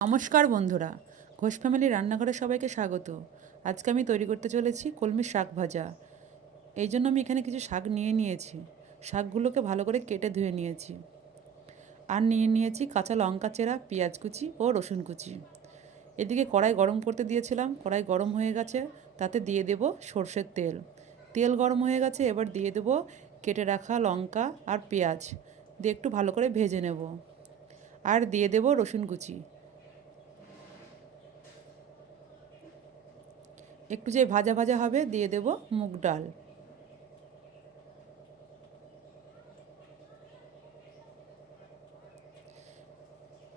নমস্কার বন্ধুরা, ঘোষ ফ্যামিলি রান্নাঘরে সবাইকে স্বাগত। আজকে আমি তৈরি করতে চলেছি কলমির শাক ভাজা। এই জন্য আমি এখানে কিছু শাক নিয়েছি। শাকগুলোকে ভালো করে কেটে ধুয়ে নিয়েছি। আর নিয়েছি কাঁচা লঙ্কা চেরা, পেঁয়াজ কুচি ও রসুন কুচি। এদিকে কড়াই গরম করতে দিয়েছিলাম, কড়াই গরম হয়ে গেছে, তাতে দিয়ে দেব সর্ষের তেল। তেল গরম হয়ে গেছে, এবার দিয়ে দেব কেটে রাখা লঙ্কা আর পেঁয়াজ, দিয়ে একটু ভালো করে ভেজে নেব। আর দিয়ে দেব রসুন কুচি। একটু যে ভাজা ভাজা হবে, দিয়ে দেব মুগ ডাল।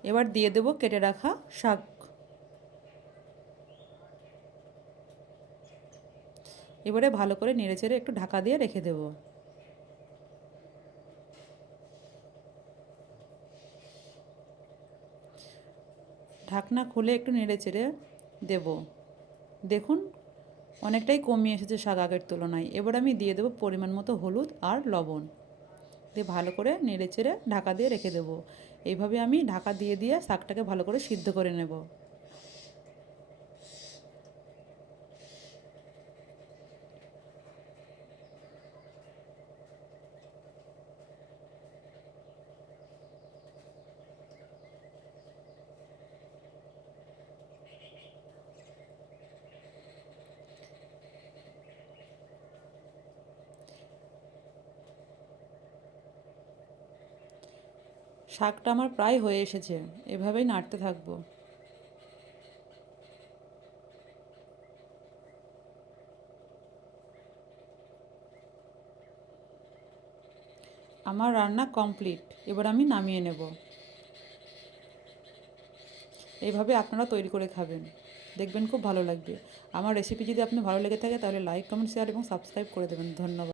এবার দিয়ে দেব কেটে রাখা শাক। এবারে ভালো করে নেড়েচেড়ে একটু ঢাকা দিয়ে রেখে দেব। ঢাকনা খুলে একটু নেড়েচেড়ে দেব। দেখুন, অনেকটাই কমিয়ে এসেছে শাক আগের তুলনায়। এবার আমি দিয়ে দেব পরিমাণ মতো হলুদ আর লবণ, দিয়ে ভালো করে নেড়েচেড়ে ঢাকা দিয়ে রেখে দেব। এইভাবে আমি ঢাকা দিয়ে দিয়ে শাকটাকে ভালো করে সিদ্ধ করে নেব। শাকটা আমার প্রায় হয়ে এসেছে, এভাবেই নাড়তে থাকবো। আমার রান্না কমপ্লিট, এবার আমি নামিয়ে নেব। এইভাবে আপনারা তৈরি করে খাবেন, দেখবেন খুব ভালো লাগবে। আমার রেসিপি যদি আপনার ভালো লেগে থাকে তাহলে লাইক, কমেন্ট, শেয়ার এবং সাবস্ক্রাইব করে দেবেন। ধন্যবাদ।